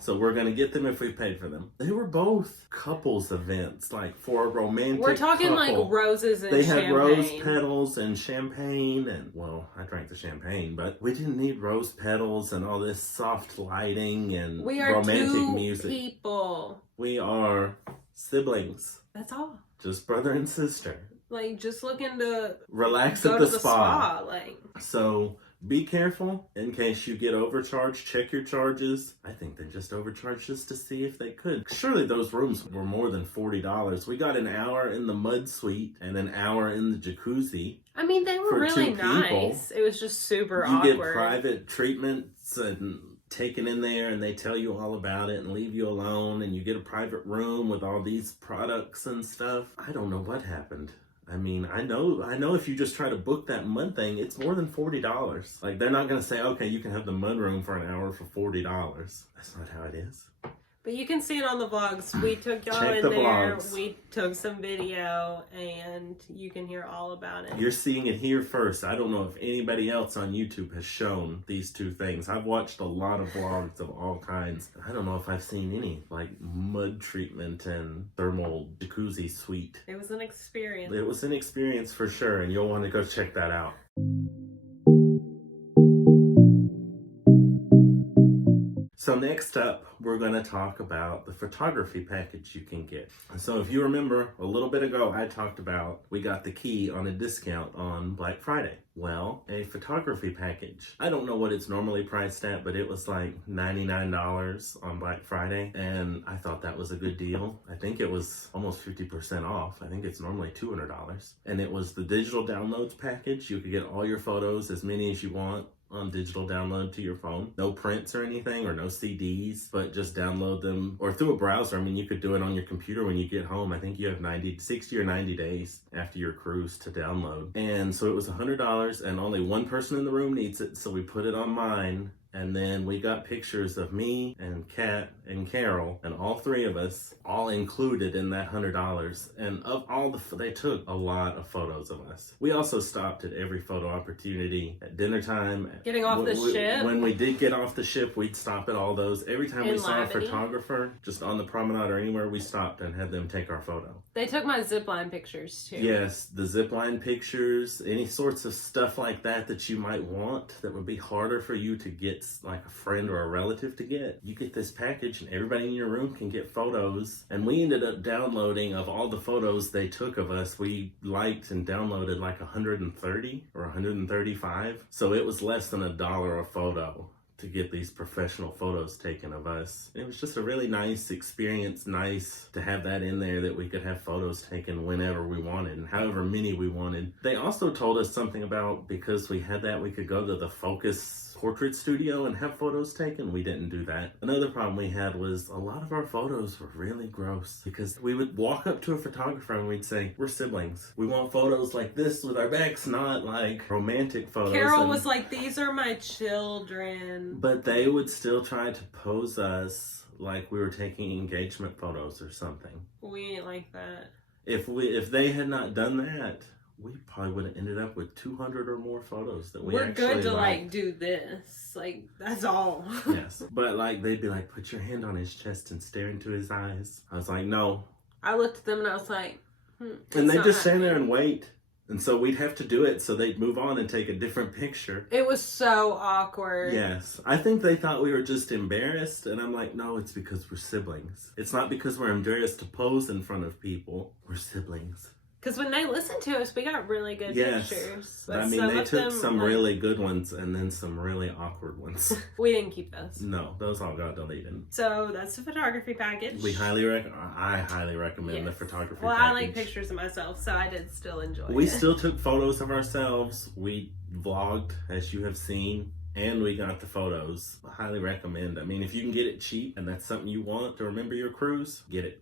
So we're going to get them if we paid for them. They were both couples events, like for a romantic We're talking couple. Like roses and They champagne. had rose petals and champagne and, well, I drank the champagne, but we didn't need rose petals and all this soft lighting and we are romantic 2 music. people. We are siblings. That's all. Just brother and sister. Like, just looking to relax go at to the the spa. Like, so be careful in case you get overcharged. Check your charges. I think they just overcharged us to see if they could. Surely those rooms were more than $40. We got an hour in the mud suite and an hour in the jacuzzi. I mean, they were really nice. It was just super awkward. You get private treatments and taken in there and they tell you all about it and leave you alone and you get a private room with all these products and stuff. I don't know what happened. I mean, I know if you just try to book that mud thing, it's more than $40. Like, they're not going to say, okay, you can have the mud room for an hour for $40. That's not how it is. But you can see it on the vlogs. We took y'all in there. Vlogs. We took some video, and you can hear all about it. You're seeing it here first. I don't know if anybody else on YouTube has shown these 2 things. I've watched a lot of vlogs of all kinds. I don't know if I've seen any, like mud treatment and thermal jacuzzi suite. It was an experience. It was an experience for sure, and you'll want to go check that out. So next up, we're going to talk about the photography package you can get. So if you remember, a little bit ago, I talked about we got the key on a discount on Black Friday. Well, a photography package. I don't know what it's normally priced at, but it was like $99 on Black Friday, and I thought that was a good deal. I think it was almost 50% off. I think it's normally $200. And it was the digital downloads package. You could get all your photos, as many as you want, on digital download to your phone. No prints or anything, or no CDs, but just download them or through a browser. I mean, you could do it on your computer when you get home. I think you have 60 or 90 days after your cruise to download. And so it was $100 and only one person in the room needs it. So we put it on mine. And then we got pictures of me and Kat and Carol and all 3 of us all included in that $100. And of all they took a lot of photos of us. We also stopped at every photo opportunity at dinner time. Getting off the ship. When we did get off the ship, we'd stop at all those. Every time we saw a photographer, just on the promenade or anywhere, we stopped and had them take our photo. They took my zipline pictures too. Yes, the zipline pictures, any sorts of stuff like that you might want that would be harder for you to get, like a friend or a relative to get. You get this package and everybody in your room can get photos. And we ended up downloading, of all the photos they took of us, we liked and downloaded like 130 or 135. So it was less than $1 a photo to get these professional photos taken of us. It was just a really nice experience, nice to have that in there, that we could have photos taken whenever we wanted and however many we wanted. They also told us something about, because we had that, we could go to the focus portrait studio and have photos taken. We didn't do that. Another problem we had was a lot of our photos were really gross because we would walk up to a photographer and we'd say, we're siblings. We want photos like this with our backs, not like romantic photos. Carol was like, these are my children. But they would still try to pose us like we were taking engagement photos or something. We ain't like that. If they had not done that, we probably would have ended up with 200 or more photos that we're good to like do this. Like, that's all. Yes. But like, they'd be like, put your hand on his chest and stare into his eyes. I was like, no. I looked at them and I was like, and they'd just stand there and wait. And so we'd have to do it so they'd move on and take a different picture. It was so awkward. Yes. I think they thought we were just embarrassed. And I'm like, no, it's because we're siblings. It's not because we're embarrassed to pose in front of people. We're siblings. Because when they listened to us, we got really good pictures. But I mean, they took some really good ones and then some really awkward ones. We didn't keep those. No, those all got deleted. So that's the photography package. I highly recommend the photography package. Well, I like pictures of myself, so I did still enjoy it. We still took photos of ourselves. We vlogged, as you have seen. And we got the photos. I highly recommend. I mean, if you can get it cheap and that's something you want to remember your cruise, get it.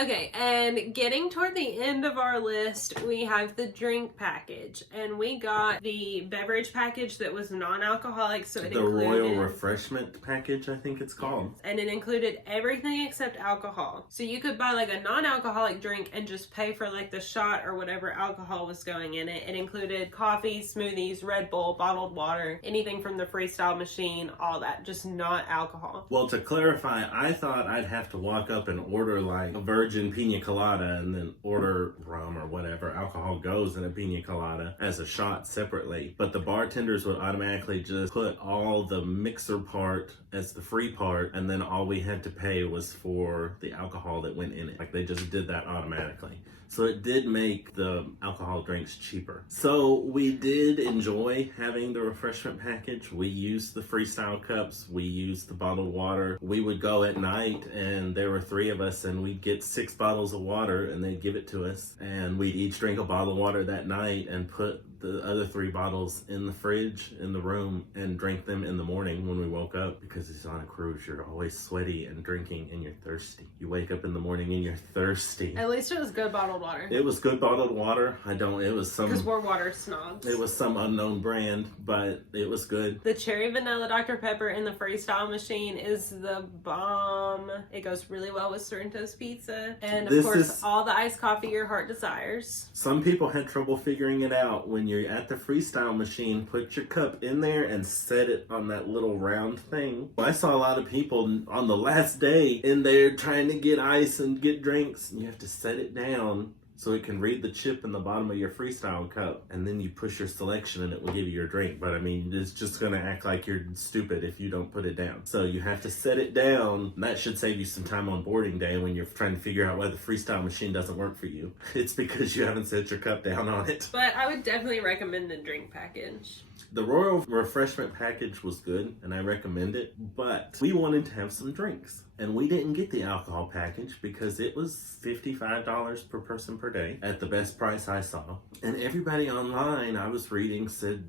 Okay, and getting toward the end of our list, we have the drink package, and we got the beverage package that was non-alcoholic, so it included... The Royal Refreshment package, I think it's called. And it included everything except alcohol. So you could buy like a non-alcoholic drink and just pay for like the shot or whatever alcohol was going in it. It included coffee, smoothies, Red Bull, bottled water, anything from the freestyle machine, all that, just not alcohol. Well, to clarify, I thought I'd have to walk up and order like a virgin pina colada and then order rum or whatever alcohol goes in a pina colada as a shot separately. But the bartenders would automatically just put all the mixer part as the free part, and then all we had to pay was for the alcohol that went in it. Like, they just did that automatically. So it did make the alcohol drinks cheaper. So we did enjoy having the refreshment package. We used the freestyle cups. We used the bottled water. We would go at night and there were 3 of us and we'd get 6 bottles of water and they'd give it to us. And we'd each drink a bottle of water that night and put the other 3 bottles in the fridge in the room and drink them in the morning when we woke up. Because it's on a cruise, you're always sweaty and drinking and you're thirsty. You wake up in the morning and you're thirsty. At least it was good bottled water. It was good bottled water. It was some... Because we're water snobs. It was some unknown brand, but it was good. The cherry vanilla Dr. Pepper in the freestyle machine is the bomb. It goes really well with Sorrento's pizza. And of course, all the iced coffee your heart desires. Some people had trouble figuring it out. When you're at the freestyle machine, put your cup in there and set it on that little round thing. I saw a lot of people on the last day in there trying to get ice and get drinks. And you have to set it down so it can read the chip in the bottom of your freestyle cup, and then you push your selection and it will give you your drink. But I mean, it's just gonna act like you're stupid if you don't put it down. So you have to set it down. And that should save you some time on boarding day when you're trying to figure out why the freestyle machine doesn't work for you. It's because you haven't set your cup down on it. But I would definitely recommend the drink package. The Royal Refreshment package was good, and I recommend it, but we wanted to have some drinks. And we didn't get the alcohol package because it was $55 per person per day at the best price I saw. And everybody online I was reading said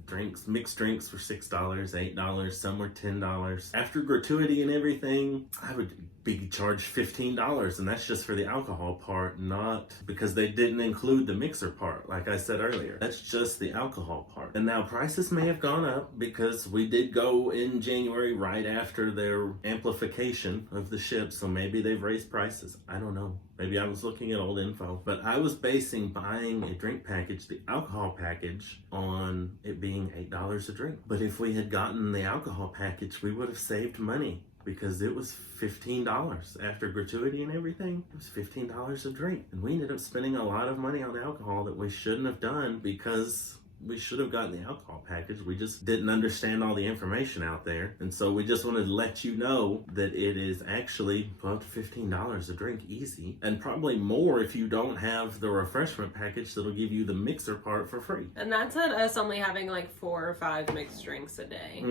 mixed drinks were $6, $8, some were $10. After gratuity and everything, I would be charged $15, and that's just for the alcohol part, not because they didn't include the mixer part, like I said earlier. That's just the alcohol part. And now prices may have gone up because we did go in January right after their amplification of the ship, so maybe they've raised prices. I don't know. Maybe I was looking at old info. But I was basing buying a drink package, the alcohol package, on it being $8 a drink. But if we had gotten the alcohol package, we would have saved money, because it was $15 after gratuity and everything. It was $15 a drink. And we ended up spending a lot of money on alcohol that we shouldn't have done, because we should have gotten the alcohol package. We just didn't understand all the information out there. And so we just wanted to let you know that it is actually about $15 a drink easy. And probably more if you don't have the refreshment package that'll give you the mixer part for free. And that's at us only having like 4 or 5 mixed drinks a day.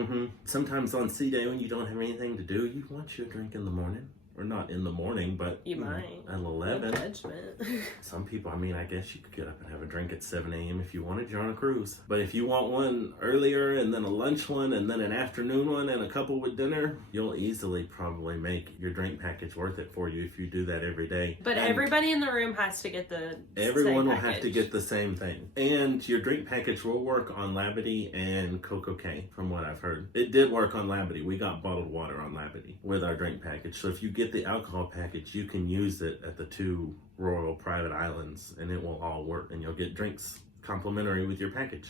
Sometimes on sea day when you don't have anything to do, you want your drink in the morning. or not in the morning, but You might. at No 11. judgment. Some people, I mean, I guess you could get up and have a drink at 7 a.m. if you wanted. You're on a cruise. But if you want one earlier and then a lunch one and then an afternoon one and a couple with dinner, you'll easily probably make your drink package worth it for you if you do that every day. But And everybody in the room has to get the everyone same will have to package. get the same thing. And your drink package will work on Labadee and Coco K, from what I've heard. It did work on Labadee. We got bottled water on Labadee with our drink package. So if you get the alcohol package, you can use it at the 2 Royal Private Islands and it will all work and you'll get drinks complimentary with your package.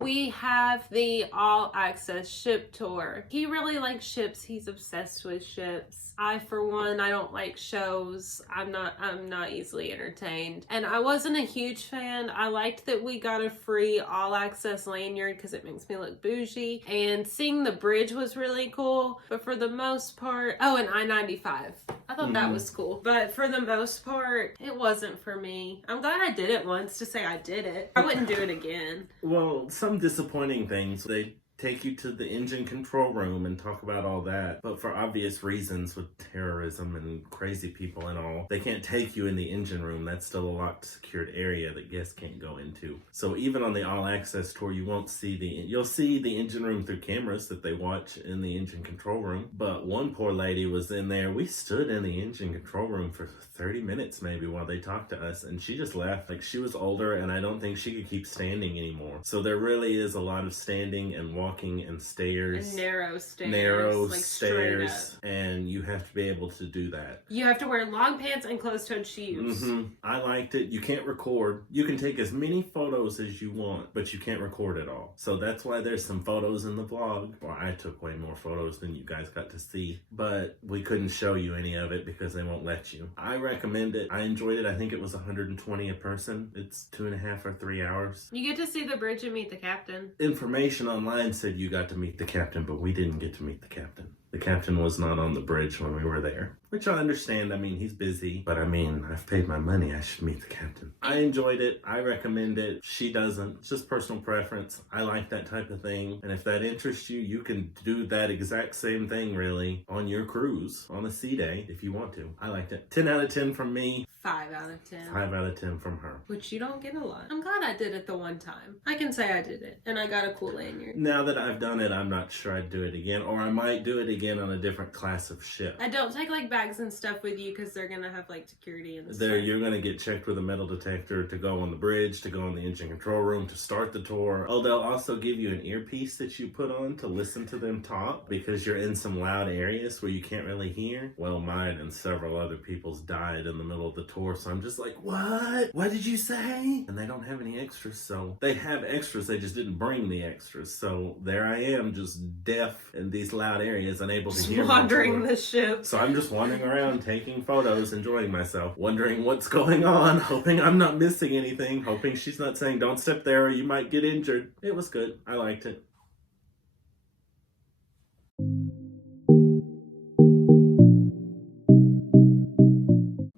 We have the all-access ship tour. He really likes ships. He's obsessed with ships. I, for one, I don't like shows. I'm not easily entertained. And I wasn't a huge fan. I liked that we got a free all-access lanyard because it makes me look bougie. And seeing the bridge was really cool. But for the most part... Oh, and I-95. I thought that was cool. But for the most part, it wasn't for me. I'm glad I did it once to say I did it. I wouldn't do it again. Well, some disappointing things. They take you to the engine control room and talk about all that. But for obvious reasons with terrorism and crazy people and all, they can't take you in the engine room. That's still a locked, secured area that guests can't go into. So even on the all-access tour, you won't see you'll see the engine room through cameras that they watch in the engine control room. But one poor lady was in there. We stood in the engine control room for 30 minutes maybe while they talked to us, and she just left. Like, she was older and I don't think she could keep standing anymore. So there really is a lot of standing and walking and stairs. And narrow stairs. Narrow like stairs. And you have to be able to do that. You have to wear long pants and closed-toed shoes. I liked it. You can't record. You can take as many photos as you want, but you can't record it all. So that's why there's some photos in the vlog. Well, I took way more photos than you guys got to see, but we couldn't show you any of it because they won't let you. I recommend it. I enjoyed it. I think it was $120 a person. It's 2.5 or 3 hours. You get to see the bridge and meet the captain. Information online said you got to meet the captain, but we didn't get to meet the captain. The captain was not on the bridge when we were there, which I understand. I mean, he's busy, but I mean, I've paid my money. I should meet the captain. I enjoyed it. I recommend it. She doesn't. It's just personal preference. I like that type of thing. And if that interests you, you can do that exact same thing, really, on your cruise, on a sea day, if you want to. I liked it. 10 out of 10 from me. 5 out of 10. 5 out of 10 from her. Which you don't get a lot. I'm glad I did it the one time. I can say I did it. And I got a cool lanyard. Now that I've done it, I'm not sure I'd do it again. Or I might do it again on a different class of ship. I don't take like bags and stuff with you because they're going to have like security and stuff. You're going to get checked with a metal detector to go on the bridge, to go in the engine control room, to start the tour. Oh, they'll also give you an earpiece that you put on to listen to them talk because you're in some loud areas where you can't really hear. Well, mine and several other people's died in the middle of the tour, so I'm just like, what? What did you say? And they don't have any extras, so they have extras, they just didn't bring the extras. So there I am, just deaf in these loud areas, unable to hear. Wandering the ship. So I'm just wandering around, taking photos, enjoying myself, wondering what's going on, hoping I'm not missing anything, hoping she's not saying, don't step there or you might get injured. It was good. I liked it.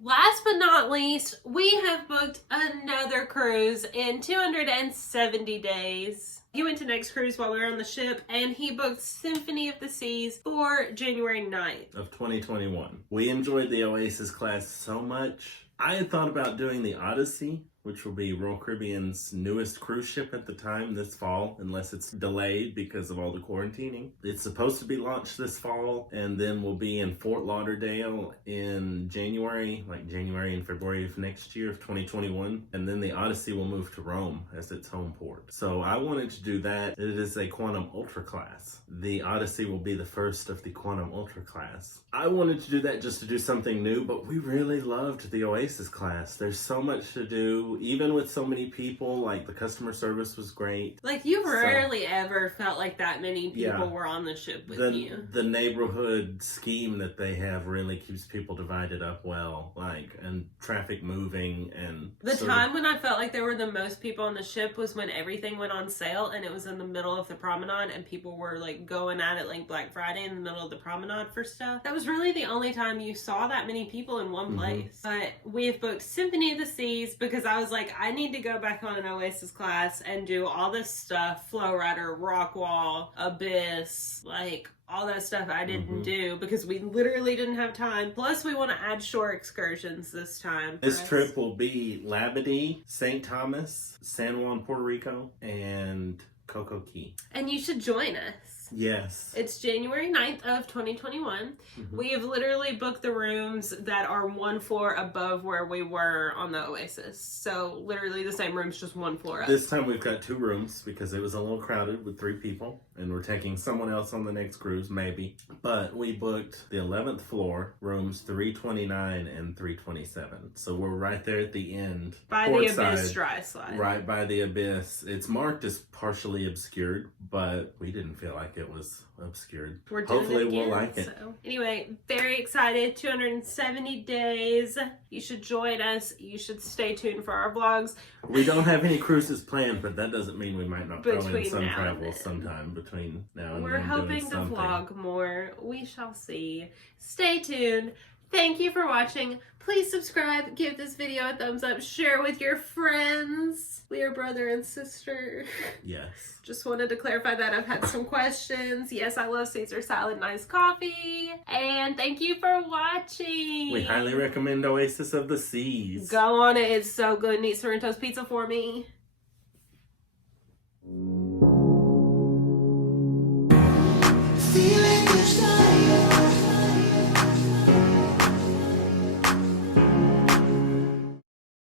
Last but not least, we have booked another cruise in 270 days. He went to next cruise while we were on the ship, and he booked Symphony of the Seas for January 9th. Of 2021. We enjoyed the Oasis class so much. I had thought about doing the Odyssey, which will be Royal Caribbean's newest cruise ship at the time this fall, unless it's delayed because of all the quarantining. It's supposed to be launched this fall, and then we'll be in Fort Lauderdale in January, like January and February of next year of 2021. And then the Odyssey will move to Rome as its home port. So I wanted to do that. It is a Quantum Ultra class. The Odyssey will be the first of the Quantum Ultra class. I wanted to do that just to do something new, but we really loved the Oasis class. There's so much to do, even with so many people. Like, the customer service was great. Like, you rarely ever felt like that many people were on the ship with you. The neighborhood scheme that they have really keeps people divided up well, like, and traffic moving. And the time when I felt like there were the most people on the ship was when everything went on sale, and it was in the middle of the promenade, and people were like going at it like Black Friday in the middle of the promenade for stuff. That was really the only time you saw that many people in one place. But we have booked Symphony of the Seas because I was was like, I need to go back on an Oasis class and do all this stuff, Flow Rider, Rock Wall, Abyss, like all that stuff I didn't do because we literally didn't have time. Plus, we want to add shore excursions this time. This trip will be Labadee, St. Thomas, San Juan, Puerto Rico, and Coco Key. And you should join us. Yes. It's January 9th of 2021. We have literally booked the rooms that are one floor above where we were on the Oasis. So literally the same rooms, just one floor up. This time we've got 2 rooms because it was a little crowded with 3 people. And we're taking someone else on the next cruise, maybe. But we booked the 11th floor, rooms 329 and 327. So we're right there at the end. By the Abyss dry slide. Right by the Abyss. It's marked as partially obscured, but we didn't feel like it was obscured. We're doing Hopefully it again, we'll like it. So. Anyway, very excited. 270 days. You should join us. You should stay tuned for our vlogs. We don't have any cruises planned, but that doesn't mean we might not throw in some now travel sometime between now and We're then. hoping to vlog more. We shall see. Stay tuned. Thank you for watching. Please subscribe, give this video a thumbs up, share with your friends. We are brother and sister. Yes. Just wanted to clarify that. I've had some questions. Yes, I love Caesar salad and iced coffee. And thank you for watching. We highly recommend Oasis of the Seas. Go on it. It's so good. Eat Sorrento's pizza for me.